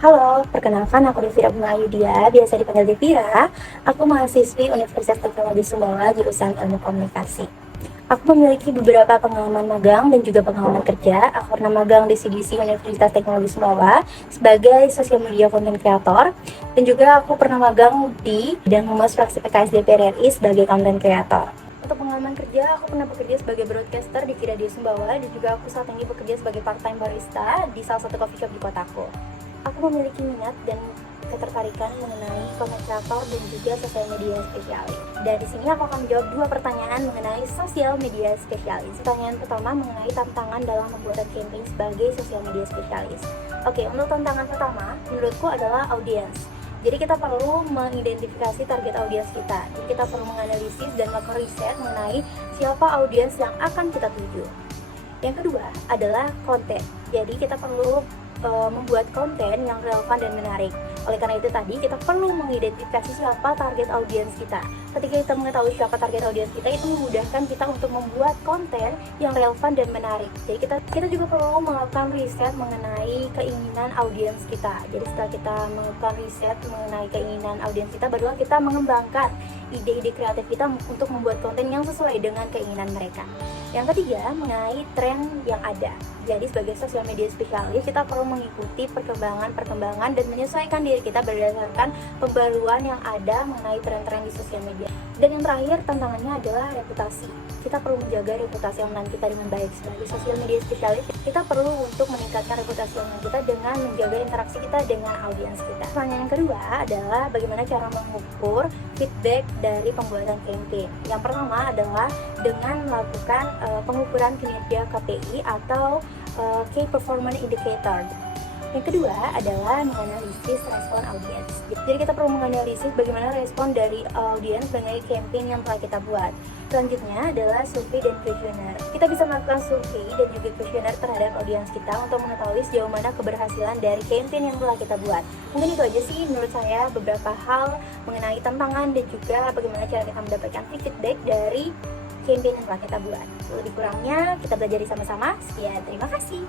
Halo, perkenalkan aku Devira Bunga Ayudya, biasa dipanggil Devira. Aku mahasiswi Universitas Teknologi Sumbawa, jurusan Ilmu Komunikasi. Aku memiliki beberapa pengalaman magang dan juga pengalaman kerja. Aku pernah magang di CDC Universitas Teknologi Sumbawa sebagai social media content creator, dan juga aku pernah magang di bidang humas fraksi PKS DPR RI sebagai content creator. Untuk pengalaman kerja, aku pernah bekerja sebagai broadcaster di Kiradio Sumbawa, dan juga aku saat ini bekerja sebagai part-time barista di salah satu coffee shop di kotaku. Aku memiliki minat dan ketertarikan mengenai content creator dan juga sosial media spesialis. Dan di sini aku akan menjawab dua pertanyaan mengenai sosial media spesialis. Pertanyaan pertama mengenai tantangan dalam membuat campaign sebagai sosial media spesialis. Oke, untuk tantangan pertama menurutku adalah audiens. Jadi kita perlu mengidentifikasi target audiens kita. Jadi kita perlu menganalisis dan melakukan riset mengenai siapa audiens yang akan kita tuju. Yang kedua adalah konten. Jadi kita perlu membuat konten yang relevan dan menarik. Oleh karena itu tadi kita perlu mengidentifikasi siapa target audiens kita. Ketika kita mengetahui siapa target audiens kita, itu memudahkan kita untuk membuat konten yang relevan dan menarik. Jadi kita juga perlu melakukan riset mengenai keinginan audiens kita. Jadi setelah kita melakukan riset mengenai keinginan audiens kita, barulah kita mengembangkan ide-ide kreatif kita untuk membuat konten yang sesuai dengan keinginan mereka. Yang ketiga, mengenai tren yang ada. Jadi sebagai sosial media spesialis, kita perlu mengikuti perkembangan dan menyesuaikan diri kita berdasarkan pembaruan yang ada mengenai tren-tren di sosial media. Dan yang terakhir, tantangannya adalah reputasi. Kita perlu menjaga reputasi online kita dengan baik. Sebagai sosial media spesialis, kita perlu untuk meningkatkan reputasi online kita dengan menjaga interaksi kita dengan audiens kita. Pertanyaan yang kedua adalah bagaimana cara mengukur feedback dari pembuatan campaign. Yang pertama adalah dengan melakukan pengukuran kinerja KPI atau Key Performance Indicator. Yang kedua adalah menganalisis respon audiens. Jadi kita perlu menganalisis bagaimana respon dari audiens mengenai campaign yang telah kita buat. Selanjutnya adalah survei dan kuesioner. Kita bisa melakukan survei dan juga kuesioner terhadap audiens kita untuk mengetahui sejauh mana keberhasilan dari campaign yang telah kita buat. Mungkin itu aja sih menurut saya beberapa hal mengenai tantangan dan juga bagaimana cara kita mendapatkan feedback dari campaign yang telah kita buat. Lebih kurangnya kita belajar sama-sama. Sekian, terima kasih.